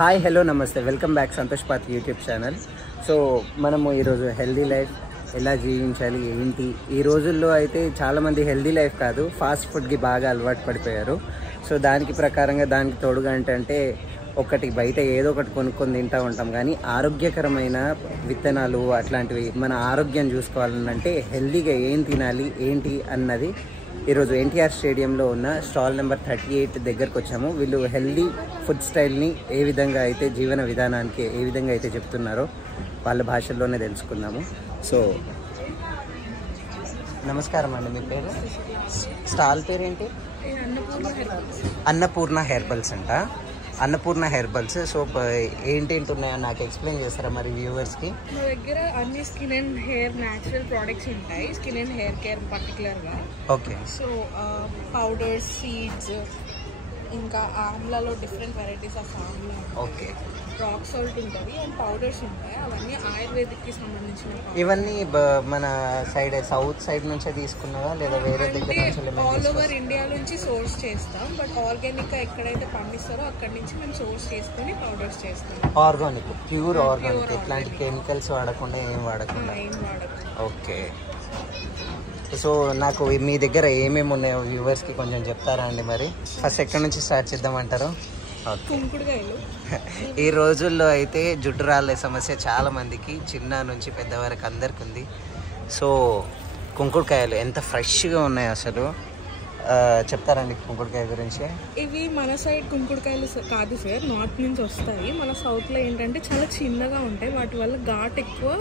Hi hello నమస్తే, welcome back Santosh path YouTube channel. So మనము ఈరోజు హెల్దీ లైఫ్ ఎలా జీవించాలి ఏంటి, ఈ రోజుల్లో అయితే చాలామంది హెల్దీ లైఫ్ కాదు ఫాస్ట్ ఫుడ్కి బాగా అలవాటు పడిపోయారు. సో దానికి ప్రకారంగా దానికి తోడుగా ఏంటంటే ఒకటి బయట ఏదో ఒకటి కొనుక్కొని తింటూ ఉంటాం, కానీ ఆరోగ్యకరమైన విత్తనాలు అట్లాంటివి మన ఆరోగ్యం చూసుకోవాలంటే హెల్దీగా ఏం తినాలి ఏంటి అన్నది ఈరోజు ఎన్టీఆర్ స్టేడియంలో ఉన్న స్టాల్ నెంబర్ 38 దగ్గరకు వచ్చాము. వీళ్ళు హెల్దీ ఫుడ్ స్టైల్ని ఏ విధంగా అయితే జీవన విధానానికి ఏ విధంగా అయితే చెప్తున్నారో వాళ్ళ భాషల్లోనే తెలుసుకుందాము. సో నమస్కారం అండి, మీ పేరు? స్టాల్ పేరేంటి? అన్నపూర్ణ హెర్బల్స్ అంట. అన్నపూర్ణ హెర్బల్స్. సో ఏంటేంటి ఉన్నాయో నాకు ఎక్స్ప్లెయిన్ చేస్తారా మరి వ్యూవర్స్కి? మా దగ్గర అన్ని skin and hair natural products ఉంటాయి, స్కిన్ అండ్ హెయిర్ కేర్ పర్టికులర్గా. ఓకే. సో పౌడర్స్, సీడ్స్, ఇంకా ఆమ్లాలో different varieties of amla. Okay. Rock salt ఉంటుంది అండ్ పౌడర్స్ ఉంటాయి, అవన్నీ ఆయుర్వేదిక్కి సంబంధించిన. ఇవన్నీ మన సైడ్ సౌత్ సైడ్ నుంచే తీసుకున్నారా లేదా వేరే దగ్గర నుంచి? ఆల్ ఓవర్ ఇండియా నుంచి సోర్స్ చేస్తాం, బట్ ఆర్గానిక్ గా ఎక్కడైతే పండిస్తారో అక్కడి నుంచి మేము సోర్స్ చేసుకుని పౌడర్స్ చేస్తాం. ఆర్గానిక్, ప్యూర్ ఆర్గానిక్, ఎట్లాంటి కెమికల్స్ వాడకుండా ఏం వాడకుండా. ఓకే. సో నాకు మీ దగ్గర ఏమేమి ఉన్నాయో వ్యూవర్స్కి కొంచెం చెప్తారా అండి? మరి ఫస్ట్ ఎక్కడి నుంచి స్టార్ట్ చేద్దామంటారు? కుంకుడుకాయలు. ఈ రోజుల్లో అయితే జుట్టు రాలే సమస్య చాలా మందికి, చిన్న నుంచి పెద్ద వరకు అందరికి ఉంది. సో కుంకుడుకాయలు ఎంత ఫ్రెష్గా ఉన్నాయి అసలు, చెప్తారండి కుంకుడుకాయ గురించి? ఇవి మన సైడ్ కుంకుడుకాయలు కాదు సార్, నార్త్ నుంచి వస్తాయి. మన సౌత్లో ఏంటంటే చాలా చిన్నగా ఉంటాయి, వాటి వల్ల ఘాట్ ఎక్కువ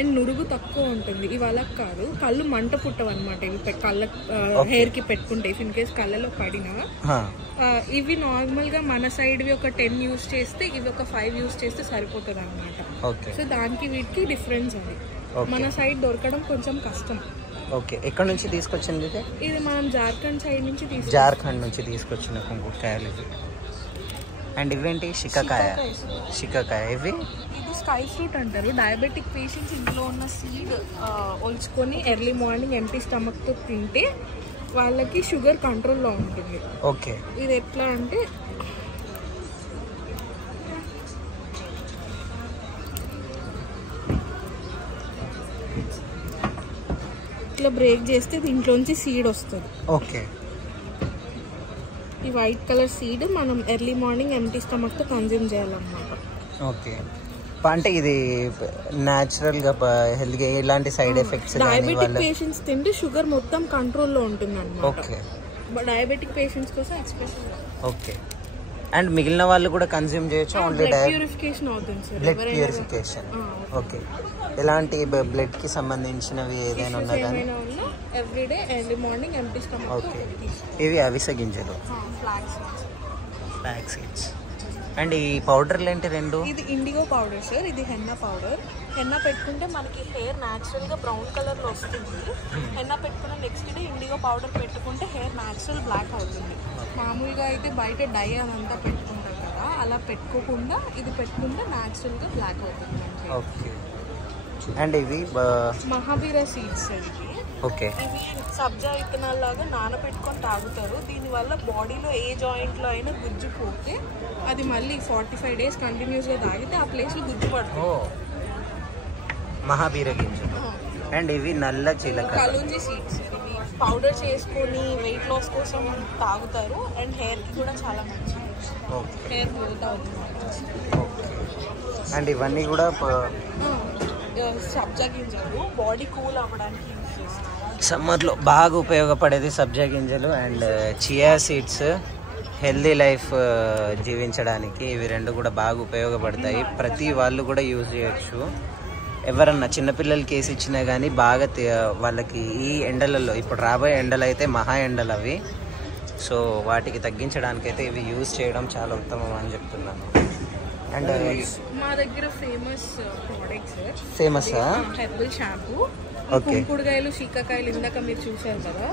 అండ్ నురుగు తక్కువ ఉంటుంది. ఇవి అలా కాదు, కళ్ళు మంట పుట్టవు అనమాట. ఇవి కళ్ళ హెయిర్కి పెట్టుకుంటే ఇన్ కేస్ కళ్ళలో పడినా. ఇవి నార్మల్గా మన సైడ్వి ఒక 10 యూజ్ చేస్తే ఇవి ఒక 5 యూజ్ చేస్తే సరిపోతుంది అనమాట. సో దానికి వీటికి డిఫరెన్స్ అది. మన సైడ్ దొరకడం కొంచెం కష్టం. ఓకే. ఎక్కడ నుంచి తీసుకొచ్చింది ఇది? మనం జార్ఖండ్ సైడ్ నుంచి జార్ఖండ్ నుంచి తీసుకొచ్చిన కుంకుడుకాయలు ఇవి. అండ్ ఇవేంటి? షికాకాయ. షికాకాయ. ఇవి ఇది స్కై ఫ్రూట్ అంటారు. డయాబెటిక్ పేషెంట్స్ ఇంట్లో ఉన్న సీడ్ ఒలుచుకొని ఎర్లీ మార్నింగ్ ఎంటీ స్టమక్తో తింటే వాళ్ళకి షుగర్ కంట్రోల్లో ఉంటుంది. ఓకే. ఇది ఎట్లా అంటే ఇట్లా బ్రేక్ చేస్తే దీంట్లోంచి సీడ్ వస్తుంది. ఓకే. ఈ వైట్ కలర్ సీడ్ మనం ఎర్లీ మార్నింగ్ ఎంటీ స్టమక్తో కన్జ్యూమ్ చేయాలన్నమాట. ఓకే. అంటే ఇది న్యాచురల్గా హెల్త్గా ఎలాంటి సైడ్ ఎఫెక్ట్స్? డయాబెటిక్ పేషెంట్స్ తింటే షుగర్ మొత్తం కంట్రోల్లో ఉంటుంది అన్నమాట. ఓకే. డయాబెటిక్ పేషెంట్స్ కోసం ఎక్స్పెషల్. ఓకే. అండ్ మిగిలిన వాళ్ళు కూడా కన్జ్యూమ్ చేయొచ్చు? ఓన్లీ ప్యూరిఫికేషన్ అవుతుంది సార్. Blood purification. ఓకే. ఎలాంటి బ్లడ్ కి సంబంధించినవి ఏదైనా ఉన్నా కానీ everyday early morning empty stomach. Okay. ఇవి అవిసె గింజలు, ఫ్లాక్స్ సీడ్స్. అండ్ ఈ పౌడర్లు ఏంటి రెండు? ఇది ఇండిగో పౌడర్ సార్, ఇది హెన్నా పౌడర్. హెన్నా పెట్టుకుంటే మనకి హెయిర్ న్యాచురల్గా బ్రౌన్ కలర్లో వస్తుంది. హెన్నా పెట్టుకున్న నెక్స్ట్ డే ఇండిగో పౌడర్ పెట్టుకుంటే హెయిర్ న్యాచురల్ బ్లాక్ అవుతుంది. మామూలుగా అయితే బయట డై అదంతా పెట్టుకుంటాం కదా, అలా పెట్టుకోకుండా ఇది పెట్టుకుంటే న్యాచురల్గా బ్లాక్ అవుతుంది. ఓకే. అండ్ ఇవి మహావీర సీడ్స్. ఓకే. ఇవి సబ్జా విత్తనాల్లాగా నానబెట్టుకొని తాగుతారు. దీనివల్ల బాడీలో ఏ జాయింట్లో అయినా గుజ్జు పోతే అది మళ్ళీ 45 days కంటిన్యూస్గా తాగితే ఆ ప్లేస్లో గుజ్జు పడుతుంది. మహావీర గింజలు. అండ్ ఇవి నల్ల చిలక, కలుంజి సీడ్స్. ఇవి పౌడర్ చేసుకొని వెయిట్ లాస్ కోసం తాగుతారు అండ్ హెయిర్కి కూడా చాలా మంచిది, హెయిర్ గ్రోత్ అవుతుంది. అండ్ ఇవన్నీ కూడా సబ్జా గింజలు బాడీ కూల్ అవ్వడానికి సమ్మర్లో బాగా ఉపయోగపడేది సబ్జా గింజలు. And chia seeds healthy life జీవించడానికి ఇవి రెండు కూడా బాగా ఉపయోగపడతాయి. ప్రతి వాళ్ళు కూడా యూజ్ చేయొచ్చు. ఎవరన్నా చిన్నపిల్లలకి వేసి ఇచ్చినా కానీ బాగా వాళ్ళకి ఈ ఎండలలో, ఇప్పుడు రాబోయే ఎండలు అయితే మహా ఎండలు అవి. సో వాటికి తగ్గించడానికైతే ఇవి యూజ్ చేయడం చాలా ఉత్తమం అని చెప్తున్నాను. అండ్ మా దగ్గర ఫేమస్ ప్రోడక్ట్స్. ఫేమసా? హెర్బల్ షాంపూ, కుంకుడుకాయలు, శీకాకాయలు ఇందాక మీరు చూసారు కదా,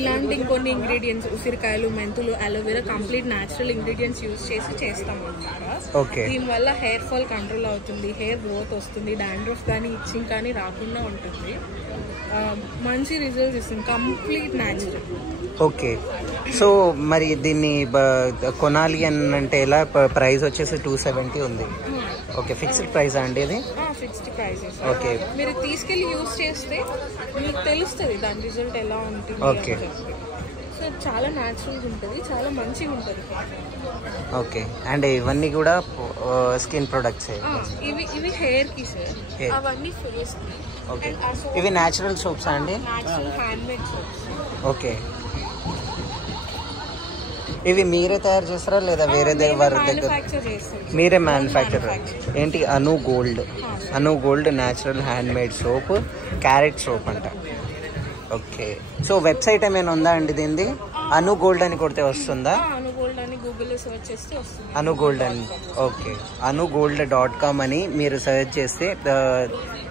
ఇలాంటి ఇంకొన్ని ఇంగ్రీడియంట్స్, ఉసిరికాయలు, మెంతులు, aloe vera, complete natural ingredients use చేసి చేస్తాం అన్నమాట. దీనివల్ల హెయిర్ ఫాల్ కంట్రోల్ అవుతుంది, హెయిర్ గ్రోత్ వస్తుంది, డాండ్రఫ్ కానీ ఇచ్చింగ్ కానీ రాకుండా ఉంటుంది, మంచి రిజల్ట్స్ ఇస్తుంది, కంప్లీట్ న్యాచురల్. ఓకే. సో మరి దీన్ని కొనాలి అని అంటే ఎలా? ప్రైస్ వచ్చేసి 270 ఉంది. ఓకే, ఫిక్స్డ్ ప్రైస్ అండి ఇది? Fixed prices. ఓకే, మీరు తీసుకెళ్ళి యూజ్ చేస్తే మీకు తెలుస్తుంది దాని రిజల్ట్ ఎలా ఉంటుంది. ఓకే. సో చాలా న్యాచురల్గా ఉంటుంది, చాలా మంచిగా ఉంటుంది. ఓకే. అండ్ ఇవన్నీ కూడా స్కిన్ ప్రొడక్ట్స్? ఇవి హెయిర్కి సార్, అవన్నీ ఫేస్కి. ఓకే. ఇవి న్యాచురల్ సోప్స్ అండి? Natural handmade soaps. ఓకే. ఇవి మీరే తయారు చేస్తారా లేదా వేరే వారి దగ్గర? మీరే మ్యానుఫ్యాక్చర్. ఏంటి? Anu gold natural handmade soap, carrot soap అంట. ఓకే. సో వెబ్సైట్ ఏమైనా ఉందా అండి దీనిది? అను గోల్డ్ అని కొడితే వస్తుందా? అనుగోల్డ్ అని. ఓకే, anugolde.com అని మీరు సర్చ్ చేస్తే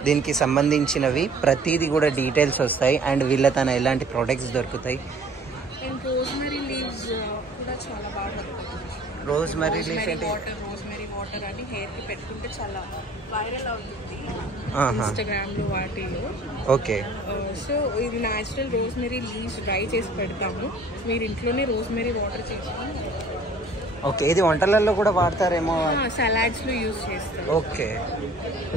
దీనికి సంబంధించినవి ప్రతిదీ కూడా డీటెయిల్స్ వస్తాయి. అండ్ వీళ్ళ తన ఎలాంటి ప్రొడక్ట్స్ దొరుకుతాయి. రోజ్మెరీ లీఫ్ ఏంటి? రోజ్మెరీ వాటర్ అని హెయిర్ కి పెట్టుకుంటే చాలా వైరల్ అవుతుంది ఇన్స్టాగ్రామ్ లో వాటిలో. ఓకే. సో ఇది న్యాచురల్ రోజ్మెరీ లీవ్స్ డ్రై చేసి పెడతాము. మీరు ఇంట్లోనే రోజ్మెరీ వాటర్ చేసుకుని. ఓకే. ఇది వంటలలో కూడా వాడతారేమో? సలాడ్స్ లో యూజ్ చేస్తారు. ఓకే.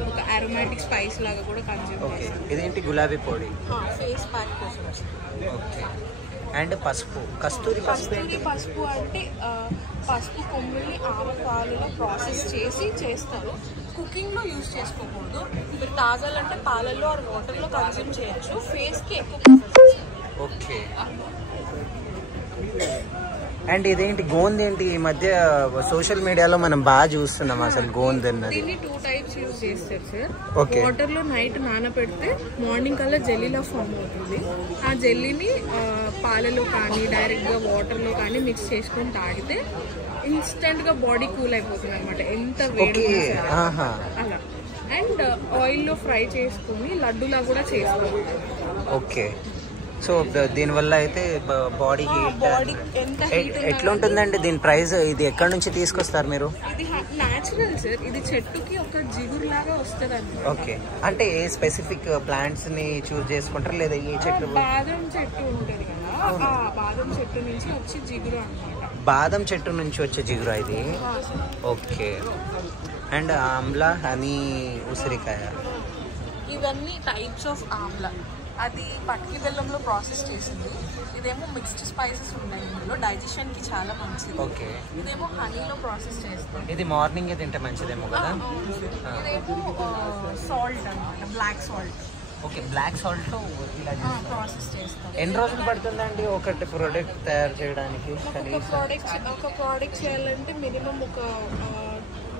ఒక అరోమాటిక్ స్పైస్ లాగా కూడా కన్జ్యూమ్ చేస్తారు. ఇదేంటి? గులాబీ పొడి, ఫేస్ ప్యాక్ కోసం. ఓకే. అండ్ పసుపు, కస్తూరి పసుపు అంటే పసుపు కొమ్ముల్ని ఆవు పాలలో ప్రాసెస్ చేసి చేస్తారు. కుకింగ్లో యూజ్ చేసుకోకూడదు. మీరు తాగాలంటే పాలల్లో ఆర్ వాటర్లో కన్జ్యూమ్ చేయొచ్చు. ఫేస్కి ఎక్కువ. ఓకే. అండ్ ఇదేంటి? గోంద్ ఏంటి? ఈ మధ్య సోషల్ మీడియాలో మనం బాగా చూస్తున్నాం అసలు గోంద్ అన్నది. దీన్ని 2 టైప్స్ యూజ్ చేస్తారు సార్. వాటర్ లో నైట్ నానబెడితే మార్నింగ్ కల్లా జెల్లీలా ఫామ్ అవుతుంది. ఆ జెల్లీని పాలలో కానీ డైరెక్ట్ గా వాటర్ లో కానీ మిక్స్ చేసుకొని తాగితే ఇన్స్టెంట్ గా బాడీ కూల్ అయిపోతుంది అనమాట. ఎంత వేడి అలా. అండ్ ఆయిల్ లో ఫ్రై చేసుకుని లడ్డూలా కూడా చేస్తారు. ఓకే. సో దీనివల్ల అయితే బాడీకి ఎట్లా ఉంటుందండి? దీని ప్రైస్ ఇది ఎక్కడి నుంచి తీసుకొస్తారు మీరు? ఇది న్యాచురల్ సార్. ఇది చెట్టుకి ఒక జిగురు లాగా వస్తుంది. ఓకే. అంటే ఏ స్పెసిఫిక్ ప్లాంట్స్ ని చూస్ చేసుకుంటారు లేదా ఏ చెట్టు? బాదం చెట్టు ఉంటుంది కదా, బాదం చెట్టు నుంచి వచ్చే జిగురు అన్నమాట. బాదం చెట్టు నుంచి వచ్చే జిగురు ఇది? ఓకే. అండ్ ఆమ్లా, హనీ, ఉసిరికాయ, ఇవన్నీ టైప్స్ ఆఫ్ ఆమ్లా. అది పట్కి బెల్లంలో ప్రాసెస్ చేసింది. ఇదేమో మిక్స్డ్ స్పైసెస్ ఉన్నాయి ఇందులో, డైజెషన్ కి చాలా మంచిది. ఓకే. ఇదేమో హనీలో ప్రాసెస్ చేస్తాం. ఇది మార్నింగ్ తింటే మంచిదేమో కదా. ఇదేమో సాల్ట్ అన్నమాట, black salt. Okay. Black salt లో ఇలా ప్రాసెస్ చేస్తాం. ఎన్ని రోజులు పడుతుందండి ఒకటి ప్రోడక్ట్ తయారు చేయడానికి? ఒక ప్రోడక్ట్ చేయాలంటే మినిమం ఒక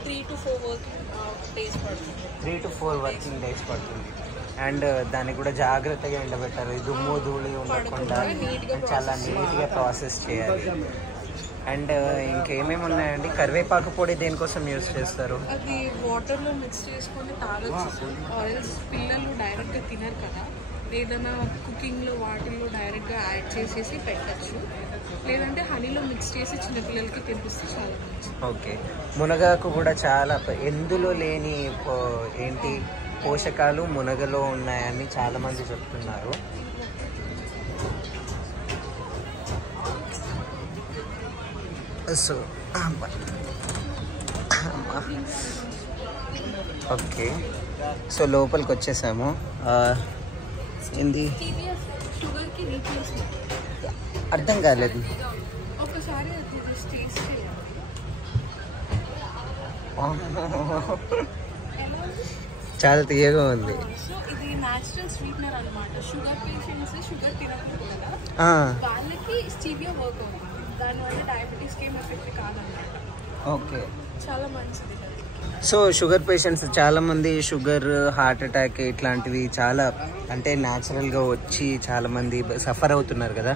3 to 4 వర్కింగ్ డేస్ పడుతుంది. 3 to 4 వర్కింగ్ డేస్ పడుతుంది. అండ్ దాన్ని కూడా జాగ్రత్తగా ఎండబెట్టారు. దుమ్ము ధూళి ఉండకుండా చాలా నీట్గా ప్రాసెస్ చేయాలి. అండ్ ఇంకేమేమి ఉన్నాయండి? కరివేపాకు పొడి దేనికోసం యూజ్ చేస్తారు? అది వాటర్లో మిక్స్ చేసుకొని తాగొచ్చు. ఆయిల్స్ పిల్లలు డైరెక్ట్గా తినరు కదా, ఏదైనా కుకింగ్లో వాటిల్లో డైరెక్ట్గా యాడ్ చేసేసి పెట్టచ్చు. లేదంటే హనీలో మిక్స్ చేసి చిన్నపిల్లలకి తినిపిస్తే చాలా మంచిది. ఓకే. మునగాకు కూడా చాలా ఎందులో లేని ఏంటి పోషకాలు మునగలో ఉన్నాయని చాలా మంది చెప్తున్నారు. So okay. సో లోపలికి వచ్చేసాము. ఏంది అర్థం కాలేదు. ఒకసారి చాలా తీయగా ఉంది. సో ఇది న్యాచురల్ స్వీట్నర్ అన్నమాట. షుగర్ పేషెంట్స్ షుగర్ తినకూడదు కదా, వాళ్ళకి స్టీవియా వర్క్ అవుతుంది. దానివల్ల డయాబెటీస్కి ఏం ఎఫెక్ట్ కాదన్నమాట. ఓకే. చాలా మంచిది. సో షుగర్ పేషెంట్స్ చాలామంది షుగర్, హార్ట్ అటాక్ ఇట్లాంటివి చాలా అంటే న్యాచురల్గా వచ్చి చాలామంది సఫర్ అవుతున్నారు కదా,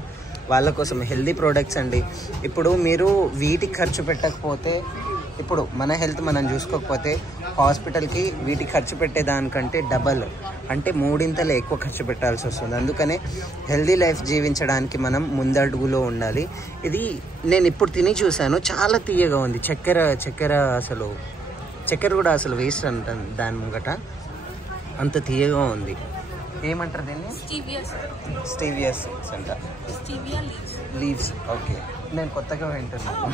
వాళ్ళ కోసం హెల్దీ ప్రోడక్ట్స్ అండి. ఇప్పుడు మీరు వీటికి ఖర్చు పెట్టకపోతే, ఇప్పుడు మన హెల్త్ మనం చూసుకోకపోతే హాస్పిటల్కి వీటికి ఖర్చు పెట్టేదానికంటే డబల్ అంటే 3 ఎక్కువ ఖర్చు పెట్టాల్సి వస్తుంది. అందుకనే హెల్దీ లైఫ్ జీవించడానికి మనం ముందడుగులో ఉండాలి. ఇది నేను ఇప్పుడు తిని చూశాను, చాలా తీయగా ఉంది. చక్కెర కూడా అసలు వేస్ట్ అంటాను దాని ముంగట, అంత తీయగా ఉంది. ఏమంటారు దీన్ని? స్టీవియా సీడ్స్ అంట. Stevia leaves. ఓకే, నేను కొత్తగా వింటున్నాను.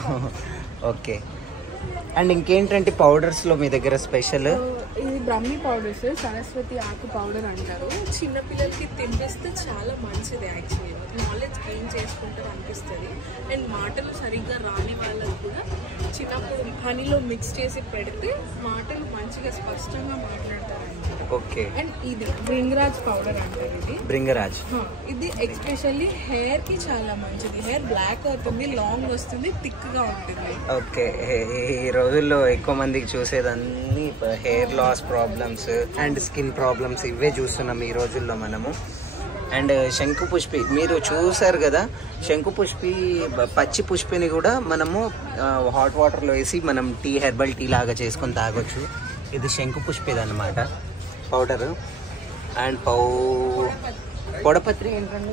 ఓకే, అండ్ ఇంకేంటంటే పౌడర్స్లో మీ దగ్గర స్పెషల్? ఇది బ్రహ్మి పౌడర్స్, సరస్వతి ఆకు పౌడర్ అంటారు. చిన్నపిల్లలకి తినిపిస్తే చాలా మంచిది. యాక్చువల్లీ నాలెడ్జ్ గెయిన్ చేసుకుంటారు అనిపిస్తుంది. అండ్ మాటలు సరిగ్గా రాని వాళ్ళకి కూడా చిన్నప్పుడు హనీలో మిక్స్ చేసి పెడితే మాటలు మంచిగా స్పష్టంగా మాట్లాడతారు. ఓకే, అండ్ ఇది భృంగరాజ్ పౌడర్ అంటారు. ఇది భృంగరాజ్, ఇది ఎక్స్పెషల్లీ హెయిర్ కి చాలా మంచిది. హెయిర్ బ్లాక్ అవుతుంది, లాంగ్ వస్తుంది, థిక్ గా ఉంటుంది. ఓకే, ఈ రోజుల్లో ఎక్కువ మందికి చూసేదన్నీ hair loss problems and skin problems ఇవే చూస్తున్నాం ఈ రోజుల్లో మనము. అండ్ శంకు పుష్పి మీరు చూసారు కదా, శంకు పుష్పి పచ్చి పుష్పిని కూడా మనము హాట్ వాటర్లో వేసి మనం టీ, హెర్బల్ టీ లాగా చేసుకొని తాగొచ్చు. ఇది శంకు పుష్పిది అనమాట పౌడరు. అండ్ పొడపత్రి ఏంటండి?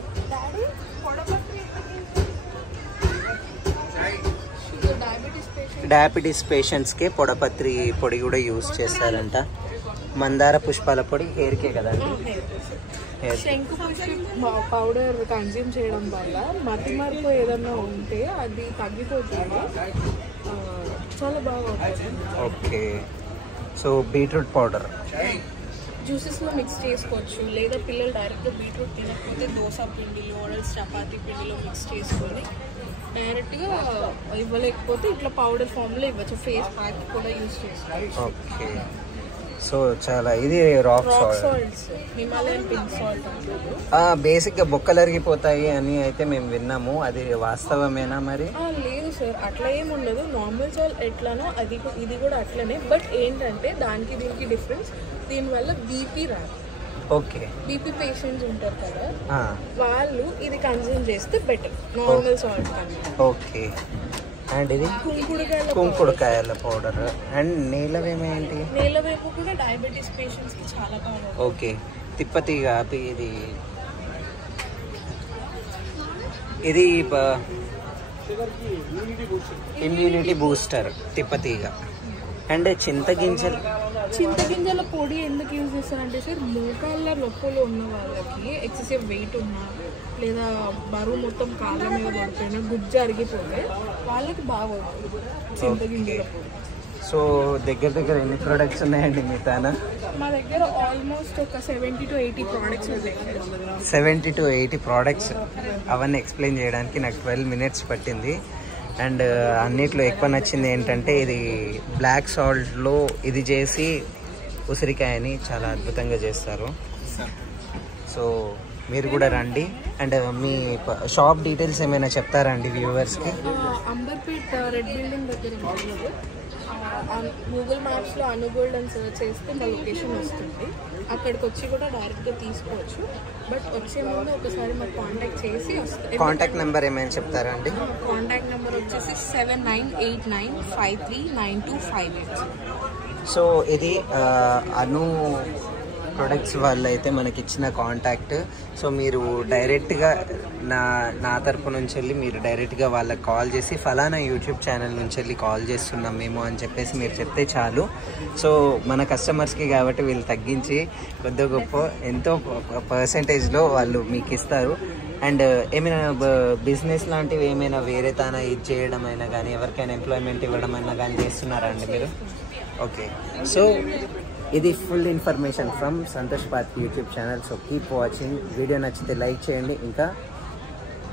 డయాబెటీస్ పేషెంట్స్కే పొడపత్రి పొడి కూడా యూజ్ చేస్తారంట. మందార పుష్పాల పొడి హెయిర్కే కదండి. శంకు పుష్పి పౌడర్ కన్జ్యూమ్ చేయడం వల్ల మతిమరుపు ఏదన్నా ఉంటే అది తగ్గిపోతుంది, చాలా బాగా. ఓకే, సో బీట్రూట్ పౌడర్ జ్యూసెస్లో మిక్స్ చేసుకోవచ్చు, లేదా పిల్లలు డైరెక్ట్గా బీట్రూట్ తినకపోతే దోశ పిండిలో, చపాతీ పిండిలో మిక్స్ చేసుకొని డైరెక్ట్గా ఇవ్వలేకపోతే ఇట్లా పౌడర్ ఫామ్లో ఇవ్వచ్చు. ఫేస్ ప్యాక్ కూడా యూజ్ చేసుకోవచ్చు. ఓకే, సో చాలా ఇది rock salts, Himalayan pink salt అంటారు. బేసిక్గా బొక్కలు అరిగిపోతాయి అని అయితే మేము విన్నాము, అది వాస్తవమేనా మరి? లేదు సార్, అట్లా ఏమి ఉండదు. నార్మల్ సాల్ట్ ఎట్లానో ఇది కూడా అట్లనే. బట్ ఏంటంటే దానికి దీనికి డిఫరెన్స్, దీనివల్ల బీపీ రాదు. ఓకే, బీపీ పేషెంట్స్ ఉంటారు కదా, వాళ్ళు ఇది కన్జ్యూమ్ చేస్తే బెటర్ నార్మల్ సాల్ట్ కన్నా. ఓకే, అండ్ ఇది కుంకుడుకాయల పౌడర్. అండ్ నీలవేమేంటి? నీలవేపు కూడా డయాబెటీస్ పేషెంట్స్ కి చాలా బాగా. ఓకే, తిప్పతీగ ఇది ఇమ్యూనిటీ బూస్టర్ తిప్పతీగ. అండ్ చింతగింజల పొడి ఎందుకు యూజ్ చేస్తారంటే సార్, మోకాళ్ళ నొప్పులు ఉన్న వాళ్ళకి, ఎక్సెసివ్ వెయిట్ ఉన్నా, లేదా బరువు మొత్తం కాళ్ళ మీద పడిపోయినా, గుజ్జు అరిగిపోతే వాళ్ళకి బాగోదు చింతగింజల పొడి. సో దగ్గర ఎన్ని ప్రోడక్ట్స్ ఉన్నాయండి మీ తాన? మా దగ్గర ఆల్మోస్ట్ ఒక 70 to 80 ప్రోడక్ట్స్ ఉన్నాయి. 70 to 80 ప్రోడక్ట్స్. అవన్నీ ఎక్స్ప్లెయిన్ చేయడానికి నాకు 12 minutes పట్టింది. అండ్ అన్నిట్లో ఎక్కువ నచ్చింది ఏంటంటే ఇది బ్లాక్ సాల్ట్లో ఇది చేసి ఉసిరికాయని చాలా అద్భుతంగా చేస్తారు. సో మీరు కూడా రండి. అండ్ మీ షాప్ డీటెయిల్స్ ఏమైనా చెప్తారా అండి వ్యూవర్స్కి? అంబర్పేట్ రెడ్ బిల్డింగ్ దగ్గర ఉంటుంది. గూగుల్ మ్యాప్స్లో అనుగోల్డ్ అని సర్చ్ చేస్తే మా లొకేషన్ వస్తుంది. అక్కడికి వచ్చి కూడా డైరెక్ట్గా తీసుకోవచ్చు. బట్ వచ్చే ముందు ఒకసారి మాకు కాంటాక్ట్ చేసి వస్తుంది. కాంటాక్ట్ నెంబర్ ఏమైనా చెప్తారా అండి? కాంటాక్ట్ నెంబర్ వచ్చేసి 7989539258. సో ఇది అను ప్రొడక్ట్స్ వాళ్ళు అయితే మనకి ఇచ్చిన కాంటాక్ట్. సో మీరు డైరెక్ట్గా నా తరపు నుంచి వెళ్ళి మీరు డైరెక్ట్గా వాళ్ళకి కాల్ చేసి ఫలానా యూట్యూబ్ ఛానల్ నుంచి వెళ్ళి కాల్ చేస్తున్నాం మేము అని చెప్పేసి మీరు చెప్తే చాలు. సో మన కస్టమర్స్కి కాబట్టి వీళ్ళు తగ్గించి కొద్ది గొప్ప ఎంతో పర్సంటేజ్లో వాళ్ళు మీకు ఇస్తారు. అండ్ ఏమైనా బిజినెస్ లాంటివి ఏమైనా వేరే తాన ఇది చేయడం అయినా కానీ, ఎవరికైనా ఎంప్లాయ్మెంట్ ఇవ్వడం అయినా కానీ చేస్తున్నారా అండి మీరు? ఓకే, సో ఇది full information from Santosh path YouTube channel. So keep watching. Video నచ్చితే లైక్ చేయండి. ఇంకా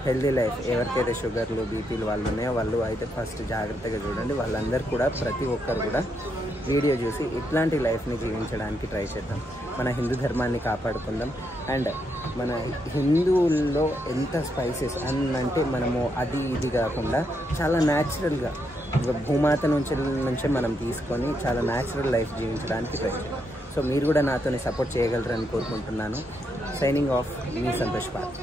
హెల్దీ లైఫ్ ఎవరికైతే షుగర్లు, బీపీలు వాళ్ళు ఉన్నాయో వాళ్ళు అయితే ఫస్ట్ జాగ్రత్తగా చూడండి. వాళ్ళందరూ కూడా ప్రతి ఒక్కరు కూడా వీడియో చూసి ఇట్లాంటి లైఫ్ని జీవించడానికి ట్రై చేద్దాం. మన హిందూ ధర్మాన్ని కాపాడుకుందాం. అండ్ మన హిందువుల్లో ఎంత స్పైసెస్ అంటే మనము అది ఇది కాకుండా చాలా న్యాచురల్గా భూమాత నుంచే మనం తీసుకొని చాలా న్యాచురల్ లైఫ్ జీవించడానికి ట్రై చేద్దాం. సో మీరు కూడా నాతో సపోర్ట్ చేయగలరని కోరుకుంటున్నాను. సైనింగ్ ఆఫ్, మీ సంతోష్ పాత్.